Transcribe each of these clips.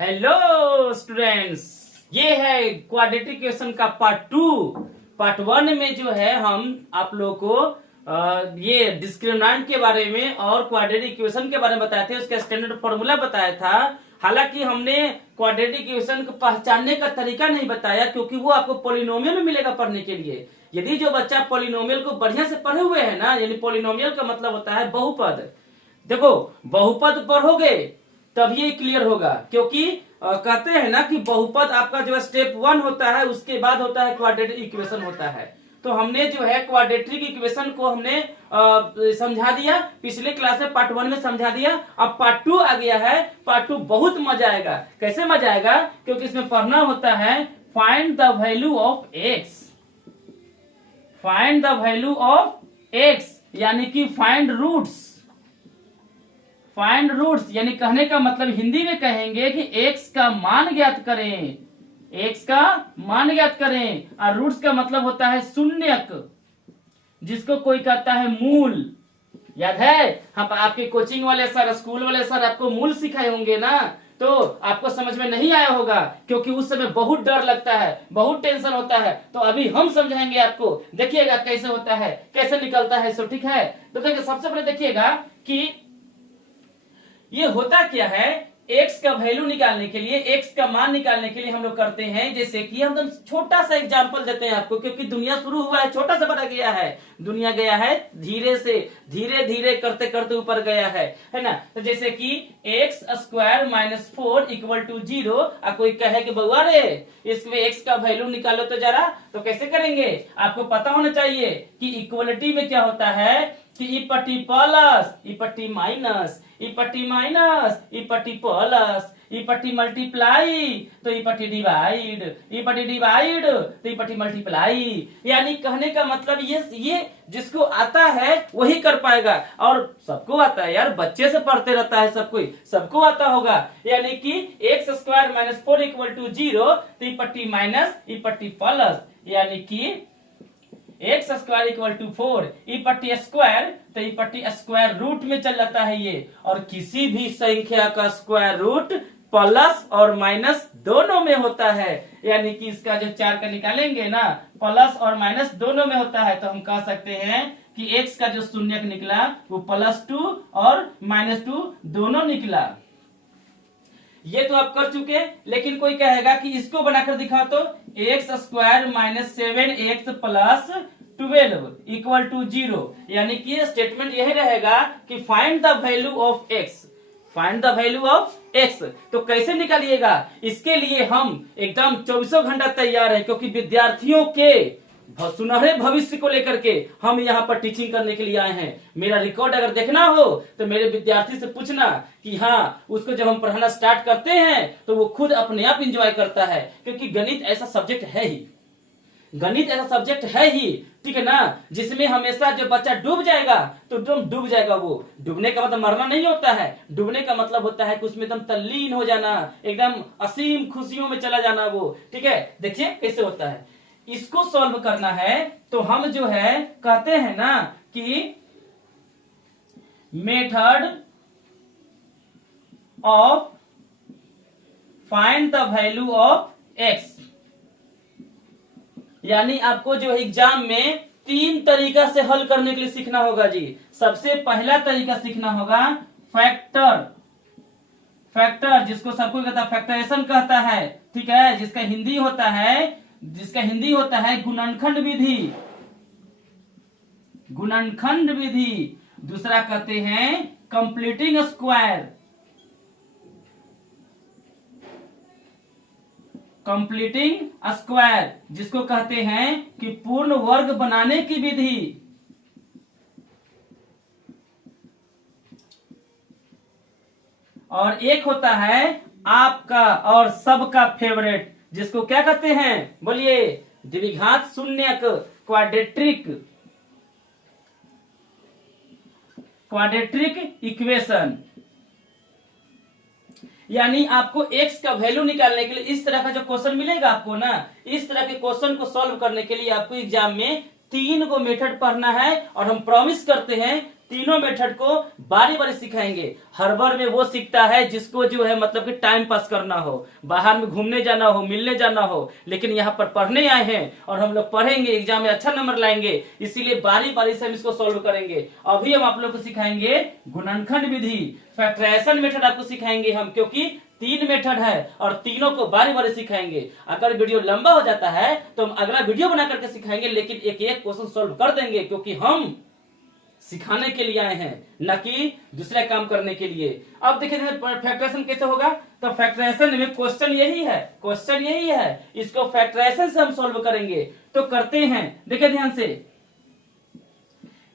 Hello students, ये है quadratic equation का पार्ट वन में जो है हम आप लोगों को ये डिस्क्रिमिनेंट के बारे में और क्वाड्रेटिक इक्वेशन के बारे में बताए थे। उसका स्टैंडर्ड फॉर्मूला बताया था। हालांकि हमने क्वाड्रेटिक इक्वेशन को पहचानने का तरीका नहीं बताया, क्योंकि वो आपको पॉलिनोमियल में मिलेगा पढ़ने के लिए। यदि जो बच्चा पॉलिनोमियल को बढ़िया से पढ़े हुए है ना, यानी पॉलिनोमियल का मतलब होता है बहुपद। देखो, बहुपद पढ़ोगे तब ये क्लियर होगा, क्योंकि कहते हैं ना कि बहुपद आपका जो स्टेप वन होता है, उसके बाद होता है क्वाड्रेटिक इक्वेशन होता है। तो हमने जो है क्वाड्रेटिक इक्वेशन को हमने समझा दिया पिछले क्लास में, पार्ट वन में समझा दिया। अब पार्ट टू आ गया है। पार्ट टू बहुत मजा आएगा। कैसे मजा आएगा? क्योंकि इसमें पढ़ना होता है find the value of x. Find the value of x यानी कि फाइंड रूट्स। फाइंड रूट्स यानी कहने का मतलब हिंदी में कहेंगे कि एक्स का मान ज्ञात करें। एक्स का मान ज्ञात करें। और रूट्स का मतलब होता है शून्यक, जिसको कोई कहता है मूल। याद है, हम आपके कोचिंग वाले सर, स्कूल वाले सर आपको मूल सिखाए होंगे ना, तो आपको समझ में नहीं आया होगा, क्योंकि उस समय बहुत डर लगता है, बहुत टेंशन होता है। तो अभी हम समझाएंगे आपको, देखिएगा कैसे होता है, कैसे निकलता है। सो ठीक है, तो देखिए सबसे पहले देखिएगा कि ये होता क्या है। एक्स का वैल्यू निकालने के लिए, एक्स का मान निकालने के लिए हम लोग करते हैं, जैसे कि हम छोटा सा एग्जांपल देते हैं आपको, क्योंकि दुनिया शुरू हुआ है, छोटा सा बना गया है। दुनिया गया है धीरे से, धीरे धीरे करते करते ऊपर गया है ना। तो जैसे कि x square minus 4 equal to 0। और कोई कहे कि बउआ रे इसमें एक्स का वैल्यू निकालो तो जरा, तो कैसे करेंगे? आपको पता होना चाहिए कि इक्वलिटी में क्या होता है कि ई पट्टी प्लस, ई पट्टी माइनस, ई पट्टी माइनस, ई पट्टी प्लस, ई पट्टी मल्टीप्लाई तो ई पट्टी डिवाइड, ई पट्टी डिवाइड तो ई पट्टी मल्टीप्लाई। यानी कहने का मतलब ये जिसको आता है वही कर पाएगा। और सबको आता है यार, बच्चे से पढ़ते रहता है सब कोई, सबको आता होगा। यानी कि x square minus 4 equal to 0 तो ई पट्टी माइनस, ई पट्टी प्लस, यानी कि एक्स स्क्वायर इक्वल टू 4 ई पट्टी स्क्वायर तो ई पट्टी स्क्वायर रूट में चल जाता है ये। और किसी भी संख्या का स्क्वायर रूट प्लस और माइनस दोनों में होता है। यानी कि इसका जो 4 का निकालेंगे ना, प्लस और माइनस दोनों में होता है। तो हम कह सकते हैं कि एक्स का जो शून्यक निकला वो +2 और -2 दोनों निकला। ये तो आप कर चुके। लेकिन कोई कहेगा कि इसको बनाकर दिखा, तो x square minus 7x plus 12 equal to 0। यानी कि स्टेटमेंट यही रहेगा कि find the value of x. Find the value of x तो कैसे निकालिएगा? इसके लिए हम एकदम 24 घंटा तैयार है, क्योंकि विद्यार्थियों के सुनहरे भविष्य को लेकर के हम यहाँ पर टीचिंग करने के लिए आए हैं। मेरा रिकॉर्ड अगर देखना हो तो मेरे विद्यार्थी से पूछना कि हाँ, उसको जब हम पढ़ाना स्टार्ट करते हैं तो वो खुद अपने आप एंजॉय करता है, क्योंकि गणित ऐसा सब्जेक्ट है ही। गणित ऐसा सब्जेक्ट है ही, ठीक है ना, जिसमें हमेशा जो बच्चा डूब जाएगा तो एकदम डूब जाएगा। वो डूबने का मतलब मरना नहीं होता है। डूबने का मतलब होता है कि उसमें एकदम तल्लीन हो जाना, एकदम असीम खुशियों में चला जाना वो। ठीक है, देखिए कैसे होता है। इसको सॉल्व करना है तो हम जो है कहते हैं ना कि method of find the value of x. यानी आपको जो एग्जाम में 3 तरीका से हल करने के लिए सीखना होगा जी। सबसे पहला तरीका सीखना होगा फैक्टर। फैक्टर जिसको सबको कहता है फैक्टरेशन कहता है, ठीक है, जिसका हिंदी होता है गुणनखंड विधि। गुणनखंड विधि। दूसरा कहते हैं कंप्लीटिंग स्क्वायर। कंप्लीटिंग स्क्वायर जिसको कहते हैं कि पूर्ण वर्ग बनाने की विधि। और एक होता है आपका और सबका फेवरेट, जिसको क्या कहते हैं? बोलिए, द्विघात शून्यक, क्वाड्रेटिक। Quadratic equation. यानी आपको एक्स का वैल्यू निकालने के लिए इस तरह का जो क्वेश्चन मिलेगा आपको ना, इस तरह के क्वेश्चन को सॉल्व करने के लिए आपको एग्जाम में 3 को मेथड पढ़ना है। और हम प्रॉमिस करते हैं तीनों मेथड को बारी बारी सिखाएंगे। हर बार में वो सीखता है जिसको जो है मतलब कि टाइम पास करना हो, बाहर में घूमने जाना हो, मिलने जाना हो, लेकिन यहाँ पर पढ़ने आए हैं और हम लोग पढ़ेंगे, एग्जाम में अच्छा नंबर लाएंगे, इसीलिए बारी बारी से हम इसको सॉल्व करेंगे। अभी हम आप लोग को सिखाएंगे गुणनखंड विधि, फैक्टराइजेशन मेथड आपको सिखाएंगे हम, क्योंकि 3 मेथड है और तीनों को बारी बारी सिखाएंगे। अगर वीडियो लंबा हो जाता है तो हम अगला वीडियो बना करके सिखाएंगे, लेकिन एक एक क्वेश्चन सॉल्व कर देंगे, क्योंकि हम सिखाने के लिए आए हैं, न कि दूसरा काम करने के लिए। अब देखिए फैक्टराइजेशन कैसे होगा, तो फैक्टराइजेशन में क्वेश्चन यही है, इसको फैक्टराइजेशन से हम सॉल्व करेंगे। तो करते हैं, देखिए ध्यान से,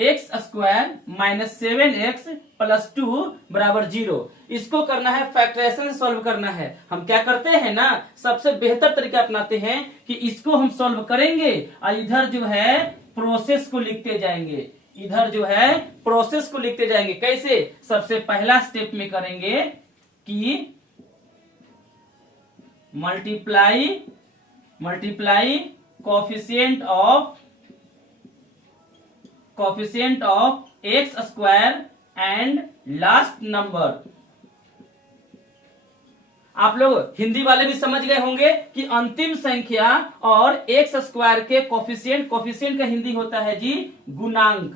x square minus 7x plus 2 बराबर 0, इसको करना है फैक्टराइजेशन से सॉल्व करना है। हम क्या करते हैं ना, सबसे बेहतर तरीका अपनाते हैं कि इसको हम सॉल्व करेंगे और इधर जो है प्रोसेस को लिखते जाएंगे, कैसे, सबसे पहला स्टेप में करेंगे कि multiply coefficient of x square and last number. आप लोग हिंदी वाले भी समझ गए होंगे कि अंतिम संख्या और एक्स स्क्वायर के कोफिशिएंट का हिंदी होता है जी गुणांक।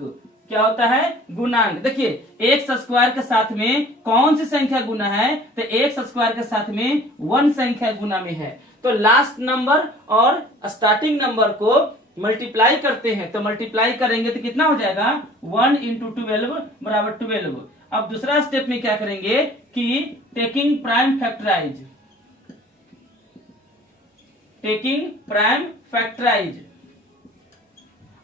क्या होता है, गुणांक। देखिए एक्स स्क्वायर के साथ में कौन सी संख्या गुना है, तो एक्स स्क्वायर के साथ में 1 संख्या गुना में है। तो लास्ट नंबर और स्टार्टिंग नंबर को मल्टीप्लाई करते हैं, तो मल्टीप्लाई करेंगे तो कितना हो जाएगा, 1 इंटू 12 बराबर 12। अब दूसरा स्टेप में क्या करेंगे कि टेकिंग प्राइम फैक्टराइज।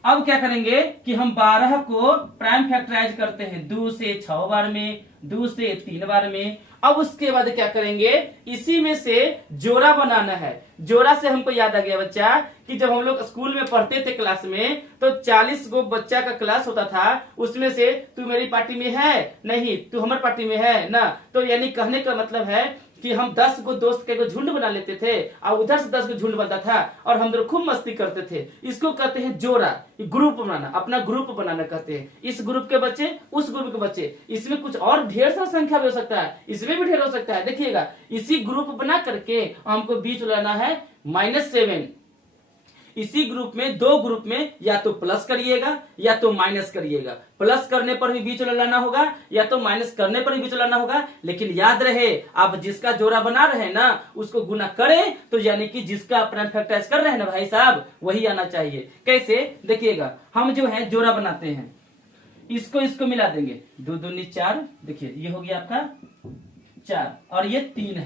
अब क्या करेंगे कि हम 12 को प्राइम फैक्टराइज करते हैं, 2 से 6 बार में, 2 से 3 बार में। अब उसके बाद क्या करेंगे, इसी में से जोड़ा बनाना है। जोड़ा से हमको याद आ गया बच्चा कि जब हम लोग स्कूल में पढ़ते थे क्लास में, तो 40 गो बच्चा का क्लास होता था, उसमें से तू मेरी पार्टी में है, नहीं तू हमारी पार्टी में है ना। तो यानी कहने का मतलब है कि हम 10 गो दोस्त के झुंड बना लेते थे और उधर से 10 गो झुंड बनता था और हम लोग खूब मस्ती करते थे। इसको कहते हैं जोड़ा, ग्रुप बनाना, अपना ग्रुप बनाना कहते हैं। इस ग्रुप के बच्चे, उस ग्रुप के बच्चे, इसमें कुछ और ढेर सारा संख्या भी हो सकता है, इसमें भी ढेर हो सकता है। देखिएगा इसी ग्रुप बना करके हमको बीच लाना है -7। इसी ग्रुप में, 2 ग्रुप में या तो प्लस करिएगा या तो माइनस करिएगा। प्लस करने पर भी बीच लाना होगा या तो माइनस करने पर भी बीच लाना होगा, लेकिन याद रहे आप जिसका जोड़ा बना रहे हैं ना उसको गुना करें, तो यानी कि जिसका अपना फैक्टराइज कर रहे हैं ना भाई साहब, वही आना चाहिए। कैसे, देखिएगा हम जो है जोड़ा बनाते हैं, इसको मिला देंगे, 2 दूनी 4, देखिए ये हो गया आपका 4 और ये 3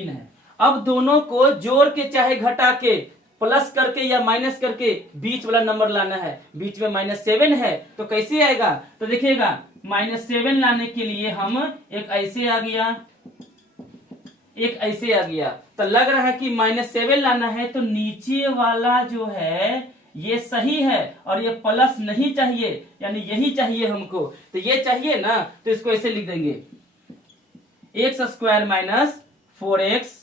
है। अब दोनों को जोड़ के चाहे घटा के, प्लस करके या माइनस करके बीच वाला नंबर लाना है। बीच में -7 है तो कैसे आएगा, तो देखिएगा -7 लाने के लिए हम एक ऐसे आ गया, तो लग रहा है कि -7 लाना है, तो नीचे वाला जो है ये सही है और ये प्लस नहीं चाहिए, यानी यही चाहिए हमको। तो ये चाहिए ना, तो इसको ऐसे लिख देंगे, x square minus 4x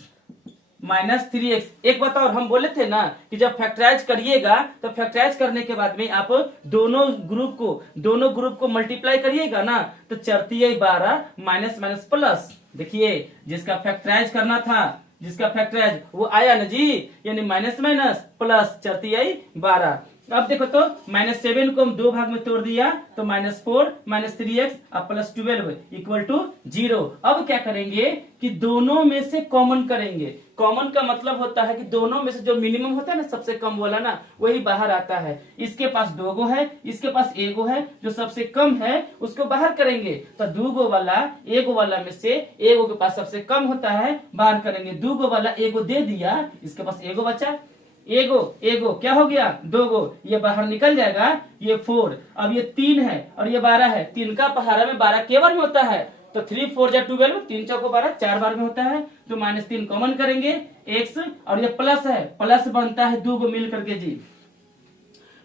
minus 3x। एक बात और, हम बोले थे ना कि जब फैक्टराइज करिएगा तो फैक्टराइज करने के बाद में आप दोनों ग्रुप को मल्टीप्लाई करिएगा ना, तो 4 12 माइनस माइनस प्लस। देखिए जिसका फैक्टराइज करना था, जिसका फैक्टराइज वो आया ना जी, यानी माइनस माइनस प्लस 4 12। अब देखो तो -7 को हम 2 भाग में तोड़ दिया, तो -4 -3x और +12 इक्वल टू 0। अब क्या करेंगे कि दोनों में से कॉमन करेंगे। कॉमन का मतलब होता है कि दोनों में से जो मिनिमम होता है ना, सबसे कम वाला ना, वही बाहर आता है। इसके पास 2 गो है, इसके पास 1 गो है, जो सबसे कम है उसको बाहर करेंगे। तो 2 गो वाला 1 गो वाला में से 1 गो के पास सबसे कम होता है, बाहर करेंगे। 2 गो वाला 1 गो दे दिया, इसके पास 1 गो बचा, 1 गो क्या हो गया, 2 गो, ये बाहर निकल जाएगा, ये 4। अब ये 3 है और ये 12 है, 3 का पहाड़ा में 12 के बार में होता है, तो 3 4 जा 12, 3 चौको 12, 4 बार में होता है। तो -3 कॉमन करेंगे x, और ये प्लस है, प्लस बनता है 2 गो मिल करके जी।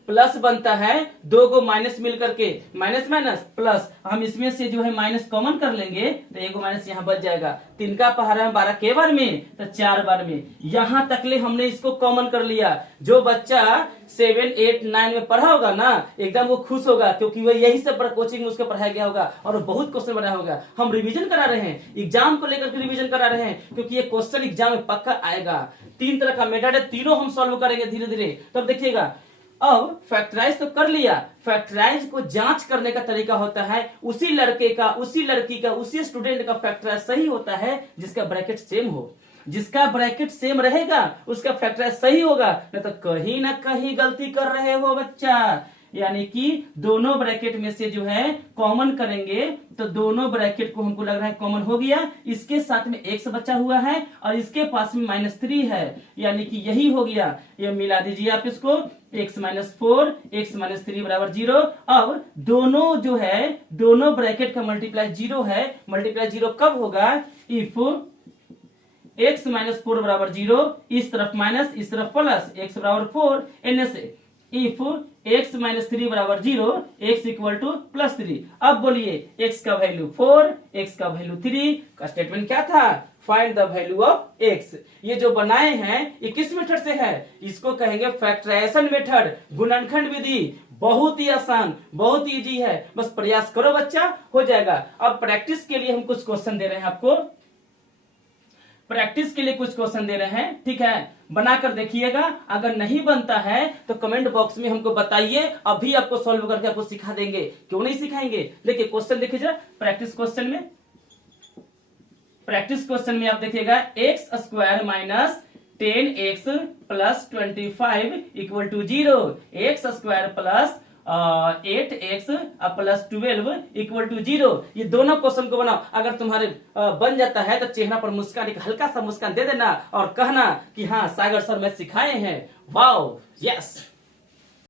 प्लस बनता है, दो को माइनस मिल करके माइनस माइनस प्लस, हम इसमें से जो है माइनस कॉमन कर लेंगे तो एक माइनस यहाँ बच जाएगा। 3 का पहाड़ा 12 के बार में तो 4 बार में, यहां तक ले हमने इसको कॉमन कर लिया। जो बच्चा 7, 8, 9 में पढ़ा होगा ना एकदम वो खुश होगा, क्योंकि वो यही सब कोचिंग में उसको पढ़ाया गया होगा और बहुत क्वेश्चन बनाया होगा। हम रिवीजन करा रहे हैं, एग्जाम को लेकर के रिवीजन करा रहे हैं, क्योंकि ये क्वेश्चन एग्जाम में पक्का आएगा। 3 तरह का मेथड है, तीनों हम सॉल्व करेंगे धीरे धीरे। तो अब देखिएगा, अब फैक्टराइज तो कर लिया, फैक्टराइज को जांच करने का तरीका होता है उसी लड़के का, उसी लड़की का, उसी स्टूडेंट का फैक्टराइज सही होता है जिसका ब्रैकेट सेम हो। जिसका ब्रैकेट सेम रहेगा उसका फैक्टराइज सही होगा, नहीं तो कहीं ना कहीं गलती कर रहे हो बच्चा। यानी कि दोनों ब्रैकेट में से जो है कॉमन करेंगे तो दोनों ब्रैकेट को हमको लग रहा है कॉमन हो गया। इसके साथ में x बचा हुआ है और इसके पास में -3 है, यानी कि यही हो गया। ये मिला दीजिए आप इसको, x - 4 x - 3 बराबर 0। अब दोनों जो है दोनों ब्रैकेट का मल्टीप्लाई 0 है। मल्टीप्लाई 0 कब होगा? इफ x - 4 बराबर 0, इस तरफ माइनस इस तरफ प्लस, x बराबर 4 एन से इफ x - 3 बराबर 0, x इक्वल टू +3। अब बोलिए x का वैल्यू 4, x का वैल्यू 3 का स्टेटमेंट क्या था? Find the value of x। ये जो बनाए हैं ये किस मेथड से है? इसको कहेंगे फैक्टराइजेशन मेथड, गुणनखंड विधि। बहुत ही आसान, बहुत इजी है, बस प्रयास करो बच्चा, हो जाएगा। अब प्रैक्टिस के लिए हम कुछ क्वेश्चन दे रहे हैं आपको, प्रैक्टिस के लिए कुछ क्वेश्चन दे रहे हैं, ठीक है? बनाकर देखिएगा, अगर नहीं बनता है तो कमेंट बॉक्स में हमको बताइए, अभी आपको सॉल्व करके आपको सिखा देंगे। क्यों नहीं सिखाएंगे? देखिए क्वेश्चन देखिए जरा, प्रैक्टिस क्वेश्चन में, प्रैक्टिस क्वेश्चन में आप देखिएगा x² - 10x + 25 = 0, x² + 8x + 12 = 0। ये दोनों क्वेश्चन को बनाओ। अगर तुम्हारे बन जाता है तो चेहरा पर मुस्कान, एक हल्का सा मुस्कान दे देना और कहना कि हाँ सागर सर मैं सिखाए हैं। Wow, yes.